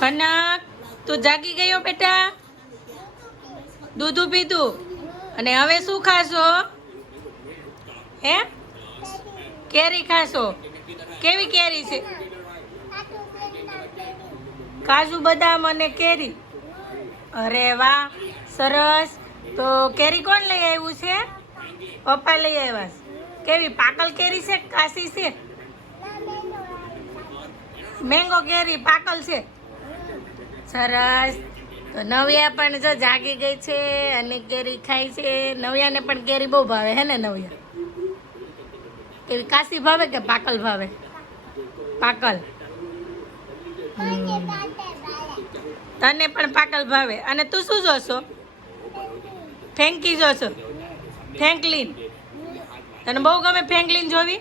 કનક તું જાગી ગયો બેટા? દૂધ પીધું અને હવે શું ખાશો? હે કેરી ખાશો? કેવી કેરી છે? કાજુ બદામ અને કેરી. અરે વાહ, સરસ. તો કેરી કોણ લઈ આવ્યું છે? પપ્પા લઈ આવ્યા છે. કેવી પાકલ કેરી છે કાશી છે? મેંગો કેરી પાકલ છે. સરસ. તો નવ્યા પણ જો જાગી ગઈ છે અને કેરી ખાય છે. નવ્યાને પણ કેરી બહુ ભાવે હે ને નવ્યા? કેવી કાશી ભાવે કે પાકલ ભાવે? પાકલ. તને પણ પાકલ ભાવે. અને તું શું જોશો? ફેંકી જોશો? ફેંકલીન. તને બહુ ગમે ફેંકલીન જોવી?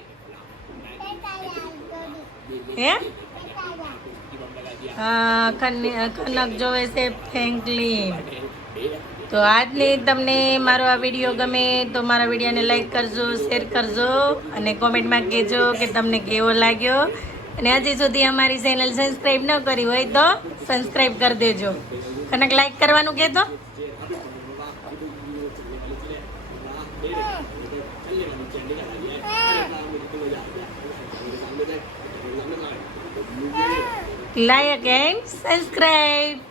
હે હા, કનક જોવે છે ફ્રેન્કલિન. તો આજની તમને મારો આ વિડીયો ગમે તો મારા વિડીયોને લાઈક કરજો, શેર કરજો અને કોમેન્ટમાં કહેજો કે તમને કેવો લાગ્યો. અને હજી સુધી અમારી ચેનલ સબસ્ક્રાઈબ ન કરી હોય તો સબસ્ક્રાઈબ કરી દેજો. કનક લાઈક કરવાનું કહેતો. Like and subscribe.